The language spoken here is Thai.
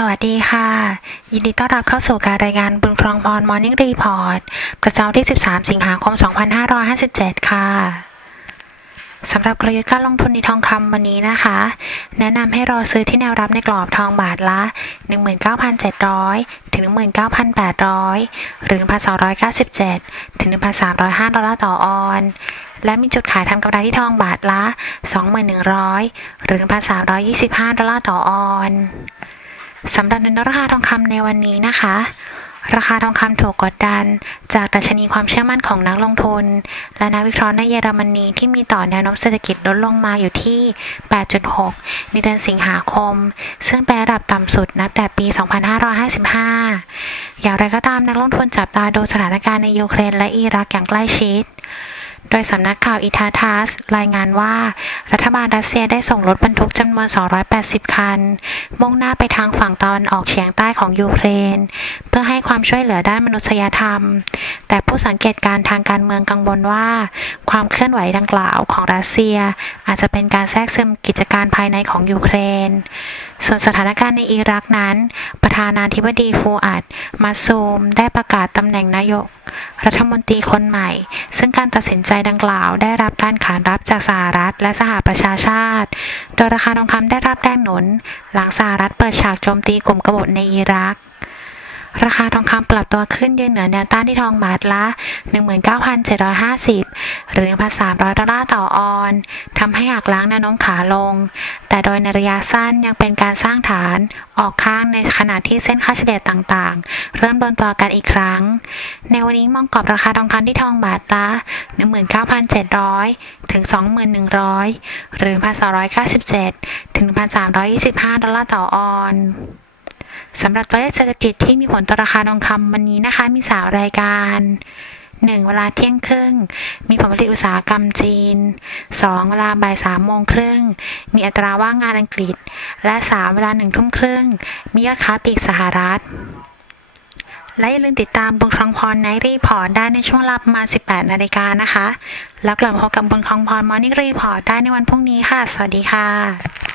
สวัสดีค่ะ ยินดีต้อนรับเข้าสู่การรายงานบุญครองพร Morning Report ประจำวันที่ 13 สิงหาคม 2557 ค่ะสำหรับกลยุทธ์การลงทุนในทองคำวันนี้นะคะ แนะนำให้รอซื้อที่แนวรับในกรอบทองบาทละ 19,700 ถึง 19,800 หรือ 1,297 ถึง 1,305 ดอลลาร์ต่อออน และมีจุดขายทำกำไรที่ทองบาทละ 2,100 หรือ 1,325 ดอลลาร์ต่อออน สำหรับในราคาทองคำในวันนี้นะคะ ราคาทองคำถูกกดดัน จากดัชนีความเชื่อมั่นของนักลงทุน และนักวิเคราะห์ในเยอรมนีที่มีต่อแนวโน้มเศรษฐกิจลดลงมาอยู่ที่ 8.6 ในเดือนสิงหาคม ซึ่งเป็นระดับต่ำสุดนับแต่ปี 2555 อย่างไรก็ตามนักลงทุนจับตาดูสถานการณ์ในยูเครนและอิรักอย่างใกล้ชิด โดยสำนักข่าวอิทาทัสรายงานว่า รัฐบาลรัสเซียได้ส่งรถบรรทุกจำนวน 280 คัน มุ่งหน้าไปทางฝั่งตะวันออกเฉียงใต้ของยูเครน เพื่อให้ความช่วยเหลือด้านมนุษยธรรม แต่ผู้สังเกตการณ์ทางการเมืองกังวลว่า ความเคลื่อนไหวดังกล่าวของรัสเซีย อาจจะเป็นการแทรกซึมกิจการภายในของยูเครน ส่วนสถานการณ์ในอิรักนั้น ประธานาธิบดีฟูอัดมาซูม ได้ประกาศตำแหน่งนายก รัฐมนตรีคนใหม่ ซึ่งการตัดสินใจดังกล่าวได้รับการขานรับจากสหรัฐและสหประชาชาติ โดยราคาทองคำได้รับแรงหนุน หลังสหรัฐเปิดฉากโจมตีกลุ่มกบฏในอิรัก ราคาทอง ปรับตัวขึ้นยืนเหนือแนวต้านที่ทองบาทละ 19,750 หรือ1,300 ดอลลาร์ต่อออนทำให้หักล้างแนวโน้มขาลง แต่โดยในระยะสั้นยังเป็นการสร้างฐานออกข้างในขณะที่เส้นค่าเฉลี่ยต่างๆ เริ่มโดนตัวกันอีกครั้ง ในวันนี้มองกรอบราคาทองคำที่ทองบาทละ 19,700 ถึง 2,100 หรือ 1,297 ถึง 1,325 ดอลลาร์ต่อออน สำหรับตัวเลขเศรษฐกิจที่มีผลต่อราคาทองคำวันนี้นะคะ มีสามรายการ 1. เวลาเที่ยงครึ่ง มีผลผลิตอุตสาหกรรมจีน 2. เวลาบ่ายสามโมงครึ่ง มีอัตราว่างงานอังกฤษ และ 3. เวลาหนึ่งทุ่มครึ่ง มียอดค้าปลีกสหรัฐ และอย่าลืมติดตามบุญครองพรในรีพอร์ตได้ในช่วงเวลาประมา 18 นาฬิกานะคะ แล้วกลับมาพบกับบุญครองพรมอร์นิ่งรีพอร์ตได้ในวันพรุ่งนี้ค่ะ สวัสดีค่ะ